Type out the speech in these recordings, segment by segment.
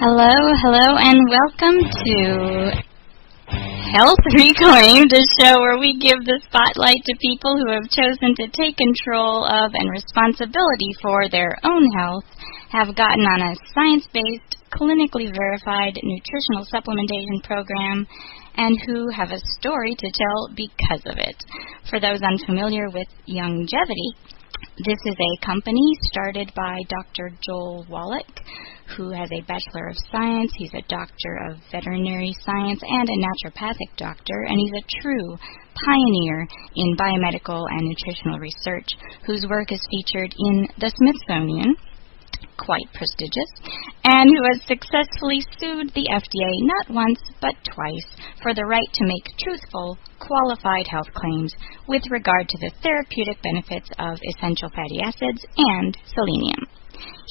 Hello, and welcome to Health Reclaimed, a show where we give the spotlight to people who have chosen to take control of and responsibility for their own health, have gotten on a science-based, clinically verified nutritional supplementation program, and who have a story to tell because of it. For those unfamiliar with Youngevity, this is a company started by Dr. Joel Wallach, who has a Bachelor of Science. He's a Doctor of Veterinary Science and a naturopathic doctor, and he's a true pioneer in biomedical and nutritional research, whose work is featured in the Smithsonian, quite prestigious, and who has successfully sued the FDA not once but twice for the right to make truthful, qualified health claims with regard to the therapeutic benefits of essential fatty acids and selenium.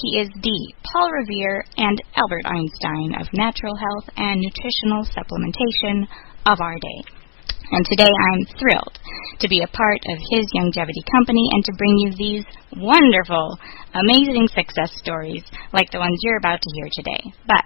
He is the Paul Revere and Albert Einstein of natural health and nutritional supplementation of our day. And today I'm thrilled to be a part of his Youngevity company and to bring you these wonderful, amazing success stories like the ones you're about to hear today. But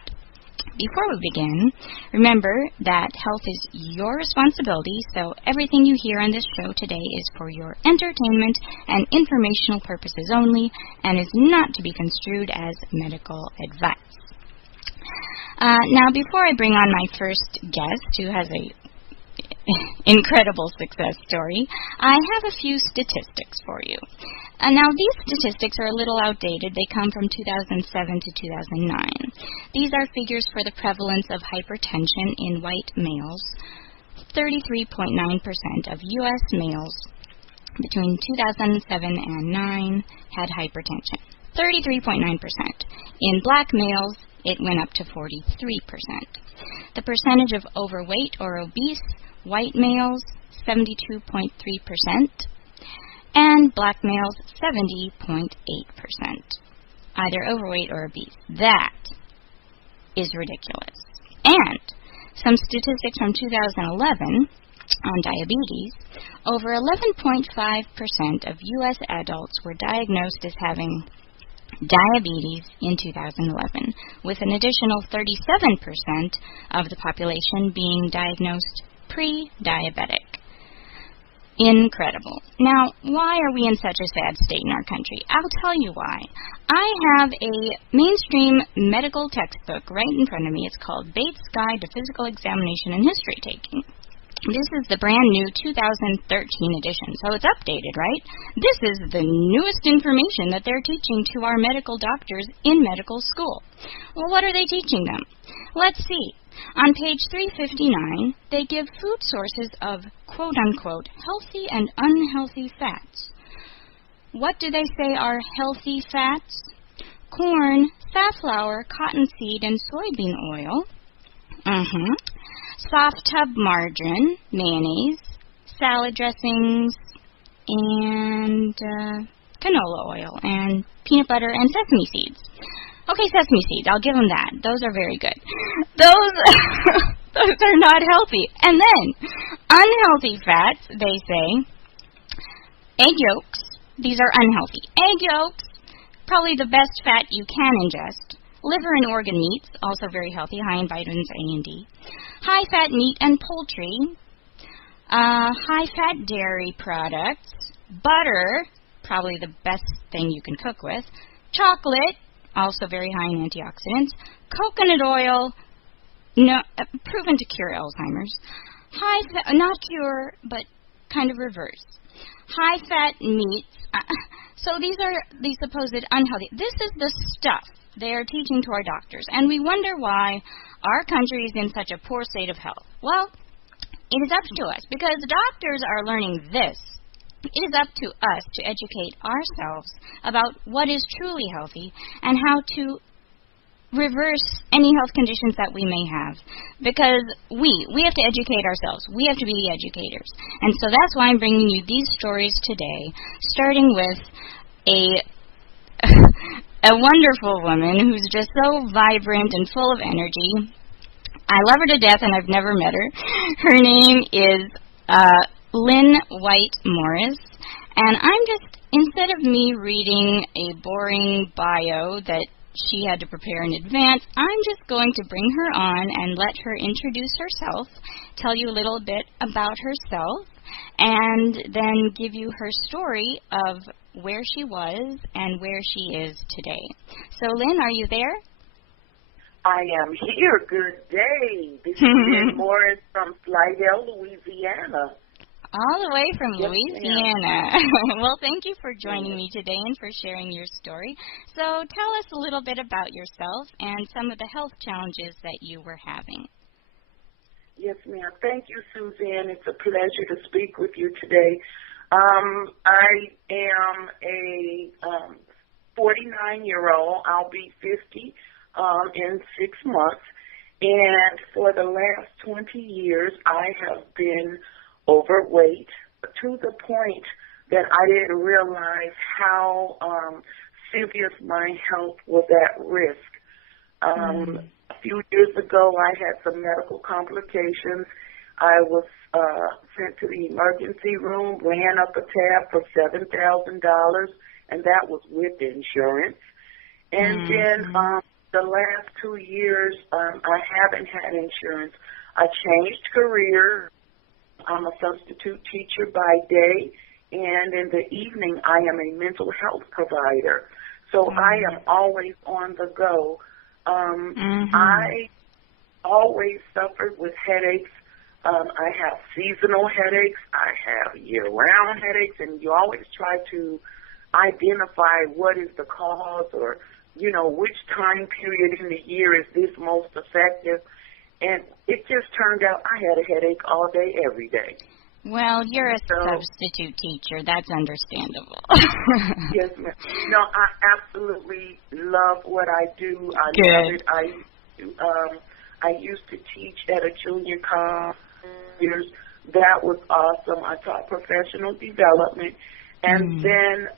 before we begin, remember that health is your responsibility, so everything you hear on this show today is for your entertainment and informational purposes only and is not to be construed as medical advice. Now, before I bring on my first guest, who has a incredible success story, I have a few statistics for you. Now, these statistics are a little outdated. They come from 2007 to 2009. These are figures for the prevalence of hypertension in white males. 33.9% of U.S. males between 2007 and 9 had hypertension. 33.9%. In black males, it went up to 43%. The percentage of overweight or obese white males, 72.3%, and black males, 70.8%, either overweight or obese. That is ridiculous. And some statistics from 2011 on diabetes, over 11.5% of U.S. adults were diagnosed as having diabetes in 2011, with an additional 37% of the population being diagnosed pre-diabetic. Incredible. Now, why are we in such a sad state in our country? I'll tell you why. I have a mainstream medical textbook right in front of me. It's called Bates Guide to Physical Examination and History Taking. This is the brand new 2013 edition, so it's updated, right? This is the newest information that they're teaching to our medical doctors in medical school. Well, what are they teaching them? Let's see. On page 359, they give food sources of quote-unquote healthy and unhealthy fats. What do they say are healthy fats? Corn, safflower, cottonseed, and soybean oil. Soft tub margarine, mayonnaise, salad dressings, and canola oil, and peanut butter, and sesame seeds. Okay, sesame seeds, I'll give them that. Those are very good. Those are not healthy. And then, unhealthy fats, they say, egg yolks. These are unhealthy. Egg yolks, probably the best fat you can ingest. Liver and organ meats, also very healthy, high in vitamins A and D. High-fat meat and poultry. High-fat dairy products. Butter, probably the best thing you can cook with. Chocolate, also very high in antioxidants. Coconut oil, proven to cure Alzheimer's. High-fat, not cure, but kind of reverse. High-fat meats. So these are the supposed unhealthy. This is the stuff they are teaching to our doctors, and we wonder why our country is in such a poor state of health. Well, it is up to us, because doctors are learning this. It is up to us to educate ourselves about what is truly healthy and how to reverse any health conditions that we may have, because we have to educate ourselves. We have to be the educators. And so that's why I'm bringing you these stories today, starting with a wonderful woman who's just so vibrant and full of energy. I love her to death, and I've never met her. Her name is Lynn White Morris, and I'm just, instead of me reading a boring bio that she had to prepare in advance. I'm just going to bring her on and let her introduce herself, tell you a little bit about herself, and then give you her story of where she was and where she is today. So, Lynn, are you there? I am here. Good day. This is Lynn Morris from Slidell, Louisiana. All the way from Yes, Louisiana. Well, thank you for joining me today and for sharing your story. So tell us a little bit about yourself and some of the health challenges that you were having. Yes, ma'am. Thank you, Suzanne. It's a pleasure to speak with you today. I am a 49-year-old. I'll be 50 in 6 months. And for the last 20 years, I have been overweight to the point that I didn't realize how serious my health was at risk. A few years ago, I had some medical complications. I was sent to the emergency room, ran up a tab for $7,000, and that was with insurance. And then the last 2 years, I haven't had insurance. I changed career. I'm a substitute teacher by day, and in the evening, I am a mental health provider. So I am always on the go. I always suffered with headaches. I have seasonal headaches. I have year-round headaches, and you always try to identify what is the cause or, you know, which time period in the year is this most effective. And it just turned out I had a headache all day, every day. Well, you're a substitute teacher. That's understandable. Yes, ma'am. No, I absolutely love what I do. I love it. I used to teach at a junior college. That was awesome. I taught professional development. And then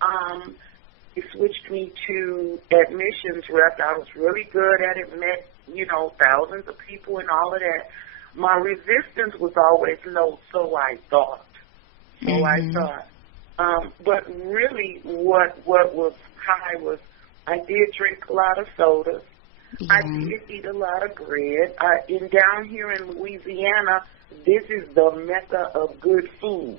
it switched me to admissions rep. I was really good at it, met, you know, thousands of people and all of that. My resistance was always low, so I thought. But really what was high was I did drink a lot of sodas. I did eat a lot of bread. And down here in Louisiana, this is the mecca of good food.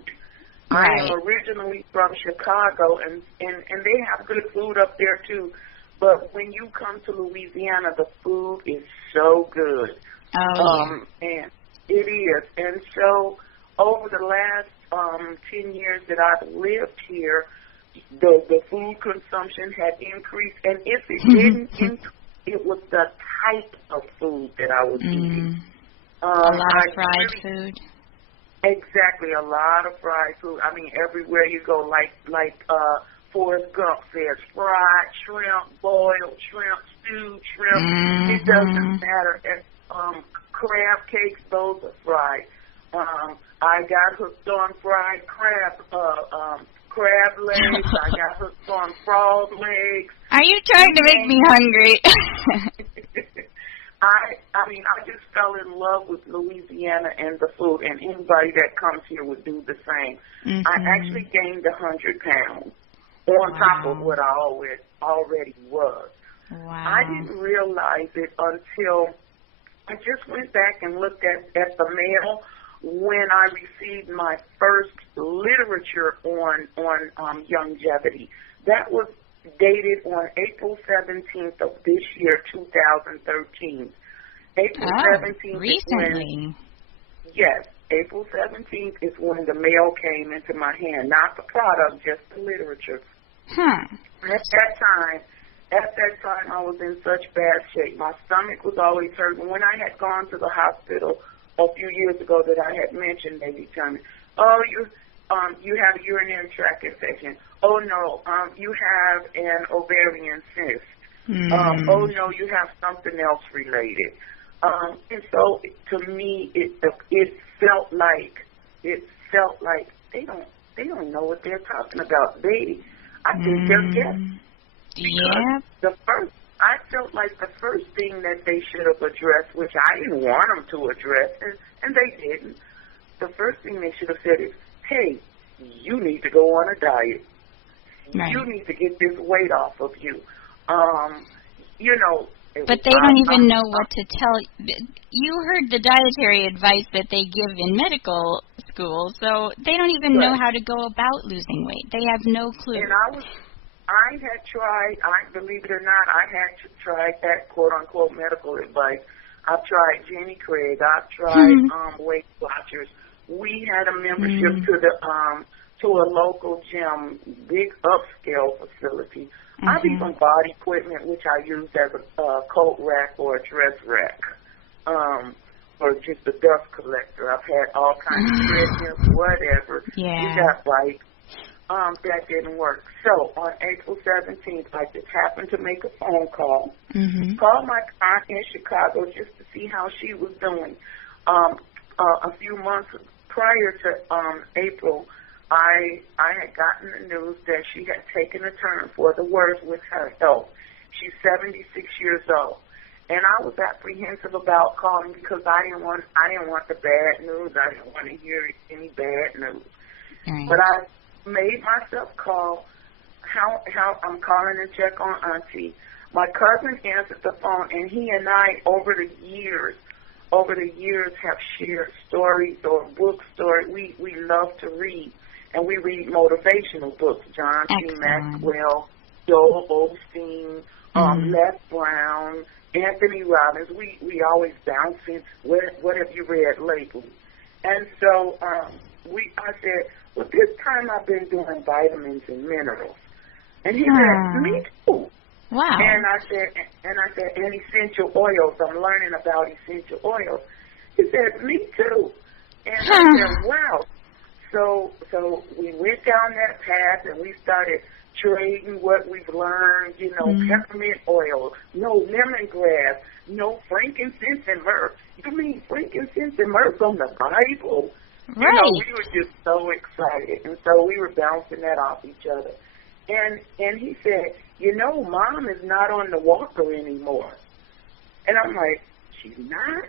I am originally from Chicago, and they have good food up there, too. But when you come to Louisiana, the food is so good. And it is. And so over the last 10 years that I've lived here, the food consumption had increased. And if it didn't increase, it was the type of food that I was eating. A lot of fried food. Exactly, a lot of fried food. I mean, everywhere you go, like Forrest Gump says, fried shrimp, boiled shrimp, stewed shrimp. It doesn't matter. And, crab cakes, those are fried. I got hooked on fried crab legs. I got hooked on frog legs. Are you trying to make me hungry? I mean, I just fell in love with Louisiana and the food, and anybody that comes here would do the same. I actually gained 100 pounds on top of what I already was. I didn't realize it until I just went back and looked at the mail when I received my first literature on longevity. That was dated on April 17th of this year, 2013. April 17th recently. April 17th is when the mail came into my hand, not the product, just the literature. At that time, I was in such bad shape. My stomach was always hurting. When I had gone to the hospital a few years ago that I had mentioned, they tell me, oh, you have a urinary tract infection. Oh, no, you have an ovarian cyst. Oh, no, you have something else related. And so, to me, it felt like they don't know what they're talking about. I think they're guessing. I felt like the first thing that they should have addressed, which I didn't want them to address, and they didn't. The first thing they should have said is, hey, you need to go on a diet. You need to get this weight off of you. you know. But they don't even know what to tell. You heard the dietary advice that they give in medical school, so they don't even know how to go about losing weight. They have no clue. And I had tried, believe it or not, I had tried that quote-unquote medical advice. I've tried Jenny Craig. I've tried Weight Watchers. We had a membership to a local gym, big upscale facility. I've even bought equipment which I used as a coat rack or a dress rack, or just a dust collector. I've had all kinds of treadmills, whatever. Yeah. You got bikes. That didn't work. So on April 17th, I just happened to make a phone call. Called my aunt in Chicago just to see how she was doing. A few months prior to April, I had gotten the news that she had taken a turn for the worse with her health. She's 76 years old, and I was apprehensive about calling because I didn't want the bad news. I didn't want to hear any bad news. But I made myself call. How I'm calling to check on Auntie. My cousin answered the phone, and he and I over the years have shared stories or book stories. We love to read, and we read motivational books. John C. Maxwell, Joel Osteen, Les Brown, Anthony Robbins. We always bouncing. What have you read lately? And so I said, well, this time I've been doing vitamins and minerals. And he said, me too. Wow. And I said, and essential oils. I'm learning about essential oils. He said, me too. And I said, wow. So we went down that path and we started trading what we've learned, peppermint oil, no lemongrass, no frankincense and myrrh. You mean frankincense and myrrh from the Bible? Right. We were just so excited. And so we were bouncing that off each other. And he said, Mom is not on the walker anymore. And I'm like, she's not?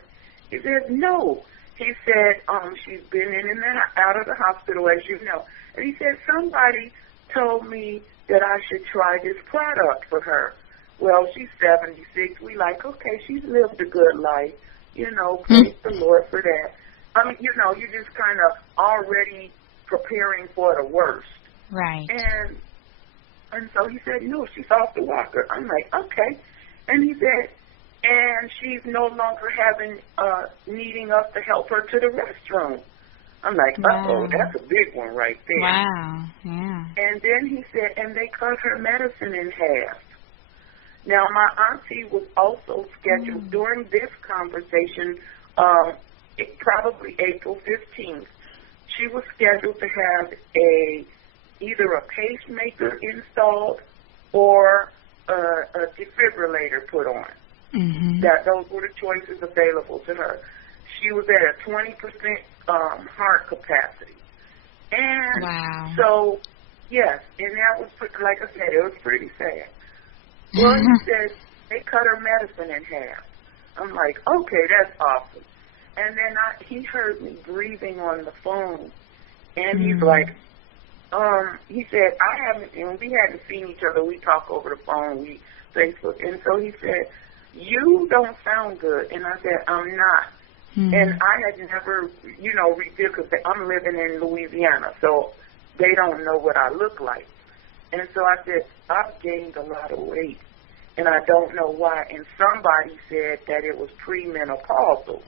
He said, no. He said, she's been in and out of the hospital, as you know. And he said, somebody told me that I should try this product for her. Well, she's 76. We like, okay, she's lived a good life. Praise the Lord for that. I mean, you're just kind of already preparing for the worst. Right. And so he said, no, she's off the walker. I'm like, okay. And he said, and she's no longer needing us to help her to the restroom. I'm like, uh-oh, that's a big one right there. Wow, yeah. And then he said, and they cut her medicine in half. Now, my auntie was also scheduled during this conversation, probably April 15th. She was scheduled to have either a pacemaker installed or a defibrillator put on. Those were the choices available to her. She was at a 20% heart capacity. And so, yes, and that was, like I said, it was pretty sad. Well, he said they cut her medicine in half. I'm like, okay, that's awesome. And then he heard me breathing on the phone, and he's like, he said, and we hadn't seen each other. We talk over the phone, we Facebook. And so he said, you don't sound good. And I said, I'm not. And I had never, revealed, because I'm living in Louisiana, so they don't know what I look like. And so I said, I've gained a lot of weight, and I don't know why. And somebody said that it was premenopausal.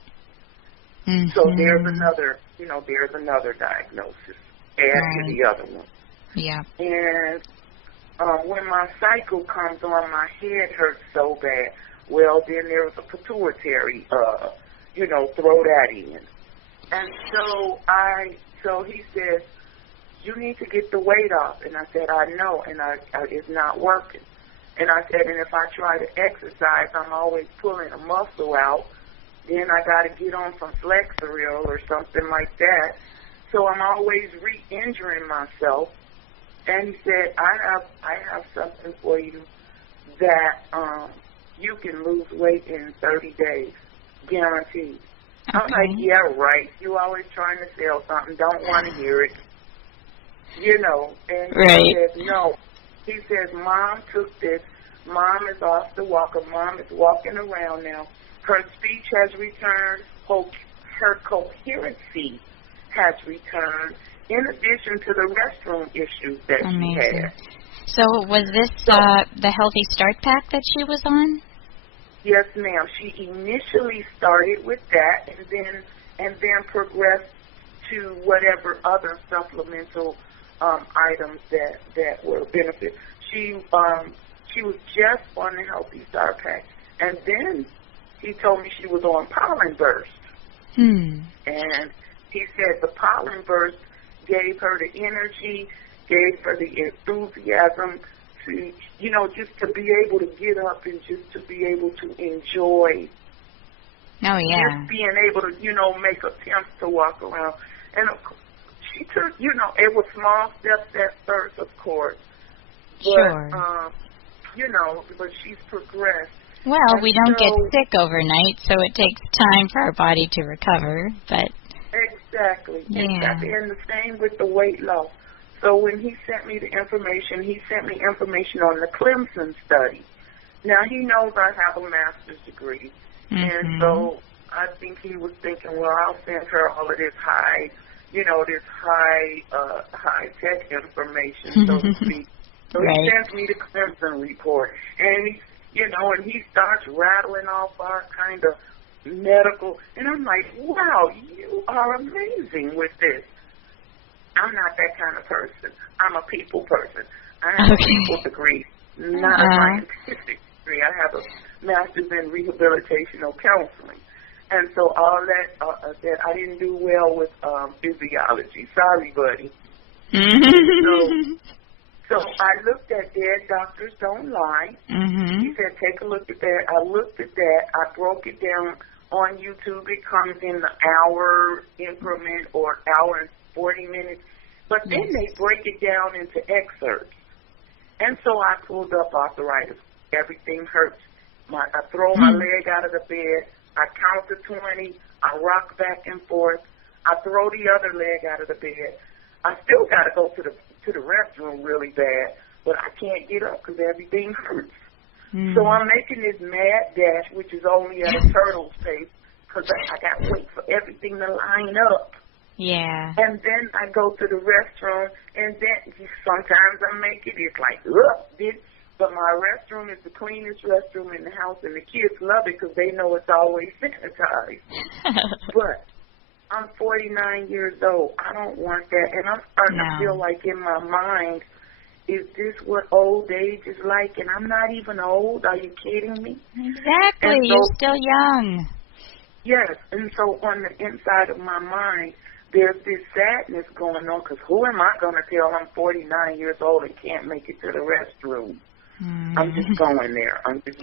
So there's another, there's another diagnosis add to the other one. Yeah. And when my cycle comes on, my head hurts so bad. Well, then there was a pituitary, throw that in. And so he says, you need to get the weight off. And I said, I know, and it's not working. And I said, and if I try to exercise, I'm always pulling a muscle out. Then I got to get on some Flexeril or something like that. So I'm always re-injuring myself. And he said, I have something for you that you can lose weight in 30 days, guaranteed. Okay. I'm like, yeah, right. You always trying to sell something, don't want to hear it. And he says, no. He says, Mom took this Mom is off the walker. Mom is walking around now. Her speech has returned. Her coherency has returned, in addition to the restroom issues that she had. So was this the Healthy Start Pack that she was on? Yes, ma'am. She initially started with that, and then progressed to whatever other supplemental items that were benefit. She was just on the Healthy Start Pack, and then he told me she was on Pollen Burst. And he said the Pollen Burst gave her the energy, gave her the enthusiasm to, just to be able to get up and just to be able to enjoy. Oh, yeah. Just being able to, make attempts to walk around. And of course, she took, it was small steps at first, of course. But, sure. But she's progressed. Well, we don't get sick overnight, so it takes time for our body to recover, but... Exactly. Yeah. Exactly. And the same with the weight loss. So when he sent me the information, he sent me information on the Clemson study. Now, he knows I have a master's degree, and so I think he was thinking, well, I'll send her all of this this high-tech information, so to speak. So he sends me the Clemson report, and and he starts rattling off our kind of medical, and I'm like, wow, you are amazing with this. I'm not that kind of person. I'm a people person. I have a people degree, not a scientific degree. I have a master's in rehabilitational counseling. And so all that I didn't do well with physiology. Sorry, buddy. So I looked at Dead Doctors Don't Lie. He said, take a look at that. I looked at that. I broke it down on YouTube. It comes in the hour increment or hour and 40 minutes. But then they break it down into excerpts. And so I pulled up arthritis. Everything hurts. I throw my leg out of the bed. I count to 20. I rock back and forth. I throw the other leg out of the bed. I still got to go to the restroom really bad, but I can't get up because everything hurts. So I'm making this mad dash, which is only at a turtle's pace, because I got to wait for everything to line up. Yeah. And then I go to the restroom, and then sometimes I make it. It's like, ugh, but my restroom is the cleanest restroom in the house, and the kids love it because they know it's always sanitized. But I'm 49 years old. I don't want that. And I'm starting to feel like in my mind, is this what old age is like? And I'm not even old. Are you kidding me? Exactly. So, you're still young. Yes. And so on the inside of my mind, there's this sadness going on because who am I going to tell I'm 49 years old and can't make it to the restroom? I'm just going there. And then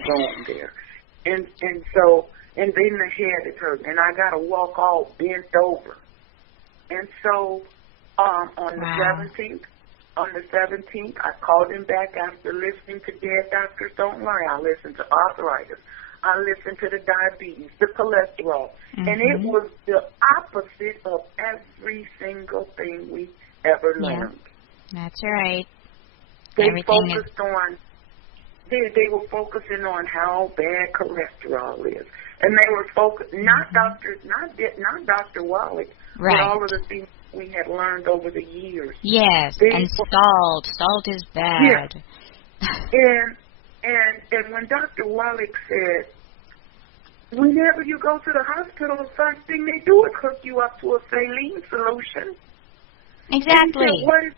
the head is hurting, and I got to walk all bent over. And so on the 17th, I called him back after listening to Dead Doctors Don't Lie. I listened to arthritis. I listened to the diabetes, the cholesterol. And it was the opposite of every single thing we ever learned. That's right. They were focusing on how bad cholesterol is. And they were focused, not Dr. Wallach, but all of the things we had learned over the years. Yes, and salt. Salt is bad. Yeah. And when Dr. Wallach said, whenever you go to the hospital, the first thing they do is hook you up to a saline solution. Exactly. And he said,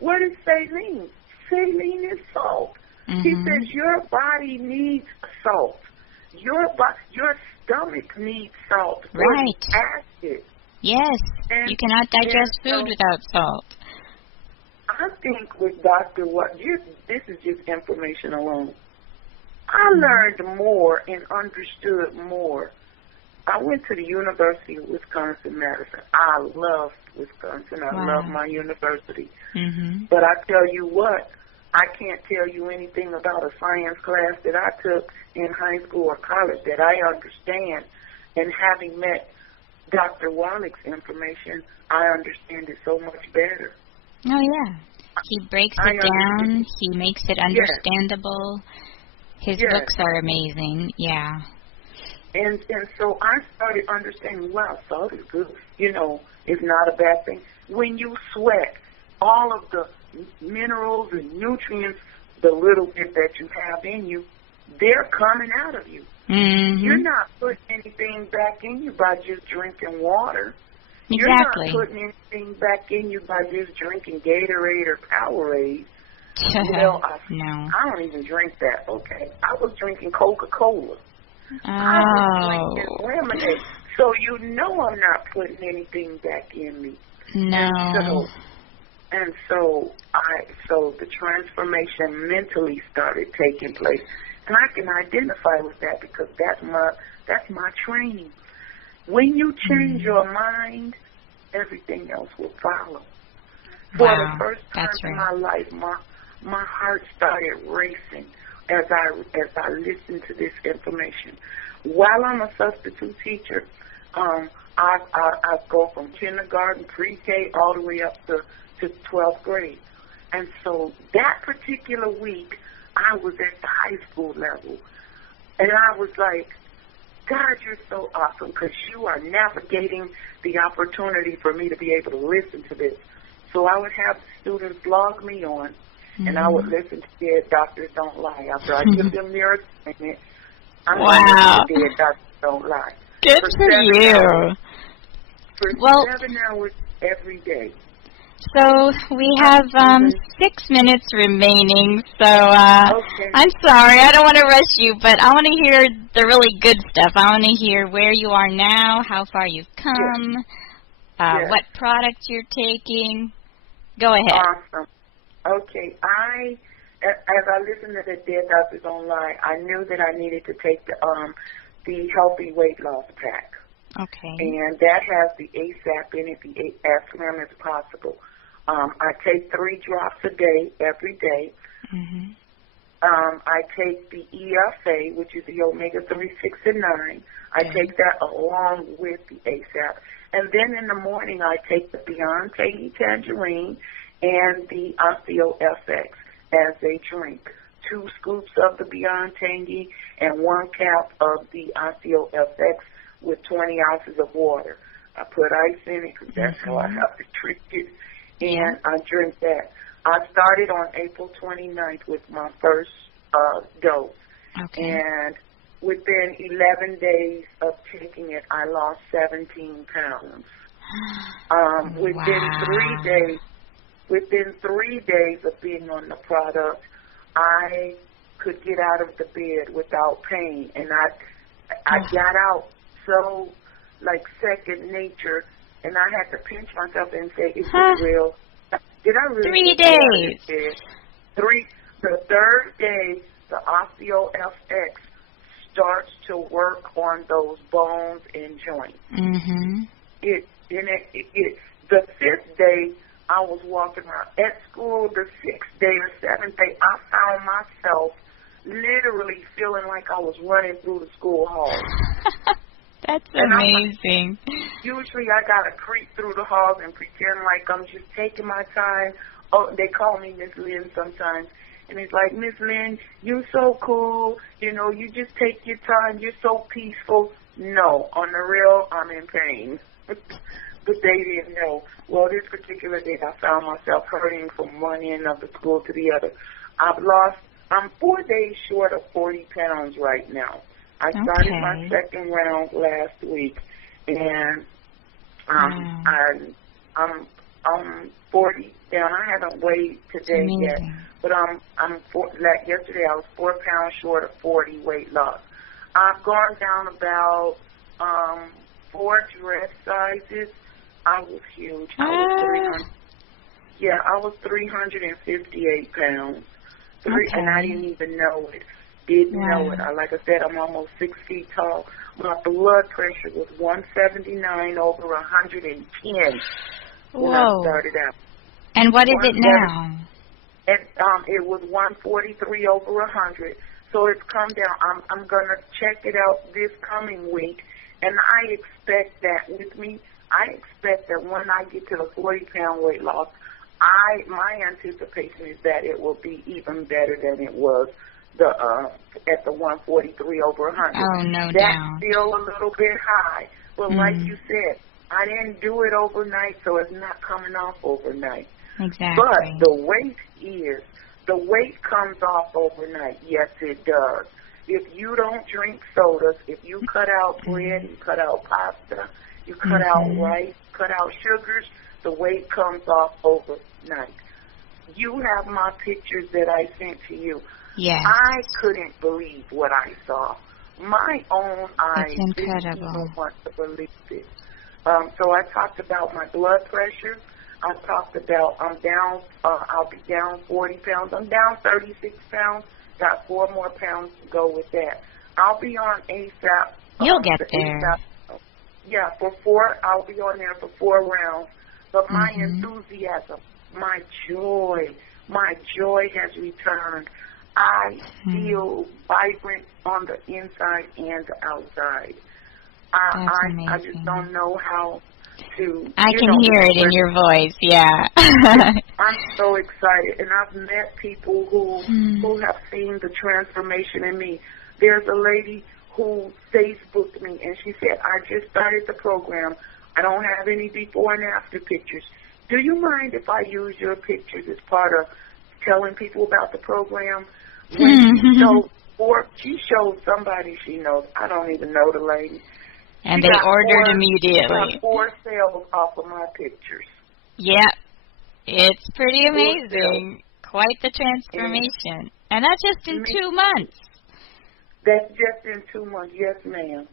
what is saline? Saline is salt. He says your body needs salt. Your stomach needs salt. Right. Acid. Yes. And you cannot digest food without salt. I think with Dr. this is just information alone. I learned more and understood more. I went to the University of Wisconsin-Madison. I love Wisconsin. I love my university. But I tell you what, I can't tell you anything about a science class that I took in high school or college that I understand. And having met Dr. Wallach's information, I understand it so much better. Oh, yeah. He breaks it down. He makes it understandable. His Yes. books are amazing. Yeah. And so I started understanding, wow, salt is good. You know, it's not a bad thing. When you sweat, all of the minerals and nutrients, the little bit that you have in you, they're coming out of you. Mm-hmm. You're not putting anything back in you by just drinking water. Exactly. You're not putting anything back in you by just drinking Gatorade or Powerade. Well, No. I don't even drink that, okay? I was drinking Coca-Cola. I Oh. was drinking lemonade. So you know I'm not putting anything back in me. No. And so the transformation mentally started taking place. And I can identify with that because that's my training. When you change your mind, everything else will follow. For the first time in my life, my heart started racing as I listened to this information. While I'm a substitute teacher, I go from kindergarten, pre-K, all the way up to 12th grade. And so that particular week, I was at the high school level. And I was like, God, you're so awesome because you are navigating the opportunity for me to be able to listen to this. So I would have students log me on, and I would listen to Dead Doctors Don't Lie. After I give them their assignment, I'm going to listen to Dead Doctors Don't Lie. Good for you. Hours, for 7 hours every day. So we have 6 minutes remaining, so Okay. I'm sorry, I don't want to rush you, but I want to hear the really good stuff. I want to hear where you are now, how far you've come, what products you're taking. Go ahead. Awesome. Okay, as I listened to the Dead Doctors Online, I knew that I needed to take the Healthy Weight Loss Pack. Okay. And that has the ASAP in it, as slim as possible. I take 3 drops a day, every day. Mm-hmm. I take the EFA, which is the omega-3, 6, and 9. I take that along with the ASAP. And then in the morning, I take the Beyond Tangy Tangerine and the Osteo FX as a drink. 2 scoops of the Beyond Tangy and 1 cap of the Osteo FX with 20 ounces of water. I put ice in it because that's how I have to treat it, and I drink that. I started on April 29th with my first dose, and within 11 days of taking it, I lost 17 pounds. Within 3 days of being on the product, I could get out of the bed without pain, and I got out so like second nature, and I had to pinch myself and say, "Is this real? Did I really?" 3 days. The third day, the Osteo FX starts to work on those bones and joints. Mm-hmm. The 5th day, I was walking around at school. The 6th day or 7th day, I found myself literally feeling like I was running through the school halls. That's amazing. Usually I got to creep through the halls and pretend like I'm just taking my time. Oh, they call me Miss Lynn sometimes. And it's like, Miss Lynn, you're so cool. You know, you just take your time. You're so peaceful. No, on the real, I'm in pain. But they didn't know. Well, this particular day, I found myself hurting from one end of the school to the other. I'm 4 days short of 40 pounds right now. I started my second round last week, and I'm 40 down. I haven't weighed today yet, but yesterday I was 4 pounds short of 40 weight loss. I've gone down about 4 dress sizes. I was huge. I was 358 pounds, and I didn't even know it. Didn't know it. Like I said, I'm almost 6 feet tall. My blood pressure was 179 over 110 when I started out. And what is it now? It was 143 over 100. So it's come down. I'm going to check it out this coming week, and I expect that with me. I expect that when I get to the 40-pound weight loss, my anticipation is that it will be even better than it was at the 143 over 100. Oh, no That's doubt. still a little bit high. But like you said, I didn't do it overnight, so it's not coming off overnight. Exactly. But the weight comes off overnight. Yes, it does. If you don't drink sodas, if you cut out bread, you cut out pasta, you cut out rice, cut out sugars, the weight comes off overnight. You have my pictures that I sent to you. Yes. I couldn't believe what I saw. My own eyes It's didn't incredible. even want to believe it. So I talked about my blood pressure. I talked about I'm down, I'll be down 40 pounds. I'm down 36 pounds. Got 4 more pounds to go with that. I'll be on ASAP. You'll get the there. ASAP, yeah, I'll be on there for 4 rounds. But my enthusiasm, my joy has returned. I feel vibrant on the inside and the outside. I just don't know how to. I can hear it in your voice, yeah. I'm so excited, and I've met people who have seen the transformation in me. There's a lady who Facebooked me, and she said, I just started the program. I don't have any before and after pictures. Do you mind if I use your pictures as part of telling people about the program? When she showed somebody she knows. I don't even know the lady. And she they got ordered 4, immediately. Got 4 sales off of my pictures. Yeah, it's pretty amazing. Quite the transformation. And that's just in 2 months. That's just in 2 months. Yes, ma'am.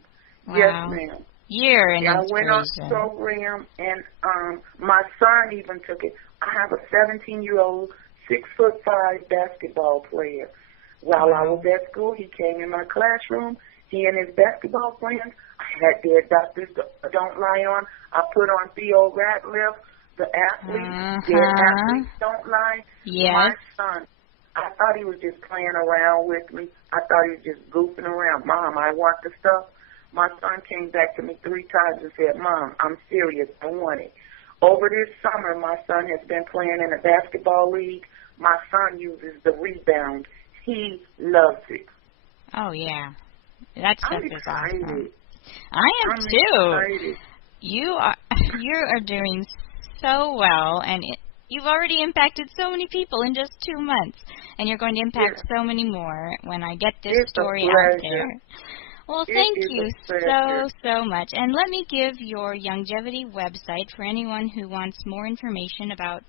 Wow. Yes, ma'am. You're an I inspiration. went on the program, and my son even took it. I have a 17-year-old, 6'5" basketball player. While I was at school, he came in my classroom. He and his basketball friends. I had their Doctors Don't Lie on. I put on Theo Ratliff, the athlete. Their athletes don't lie. Yes. My son, I thought he was just playing around with me. I thought he was just goofing around. Mom, I want the stuff. My son came back to me 3 times and said, Mom, I'm serious. I want it. Over this summer, my son has been playing in a basketball league. My son uses the rebound. He loves it. Oh, yeah. That stuff is excited. awesome. I am I'm too. excited. You are doing so well, and you've already impacted so many people in just 2 months, and you're going to impact so many more when I get this story out there. Well, thank you so much. And let me give your Youngevity website for anyone who wants more information about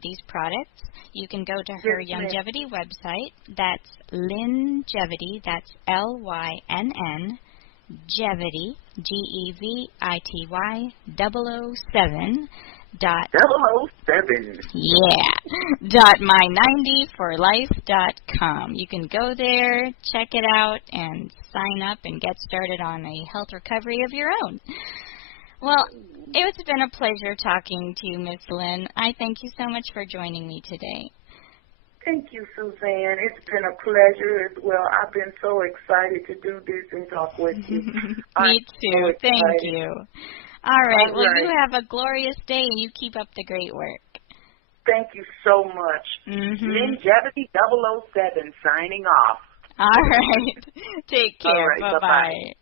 these products. You can go to her Youngevity website. That's Lynnjevity. That's LYNN Jevity, GEVITY 007. 007. Yeah. my90forlife.com. You can go there, check it out, and sign up and get started on a health recovery of your own. Well, it's been a pleasure talking to you, Miss Lynn. I thank you so much for joining me today. Thank you, Suzanne. It's been a pleasure as well. I've been so excited to do this and talk with you. Me too. Thank you. All right. Well, you have a glorious day, and you keep up the great work. Thank you so much. Lynnjevity 007 signing off. All right. Take care. All right, Bye-bye.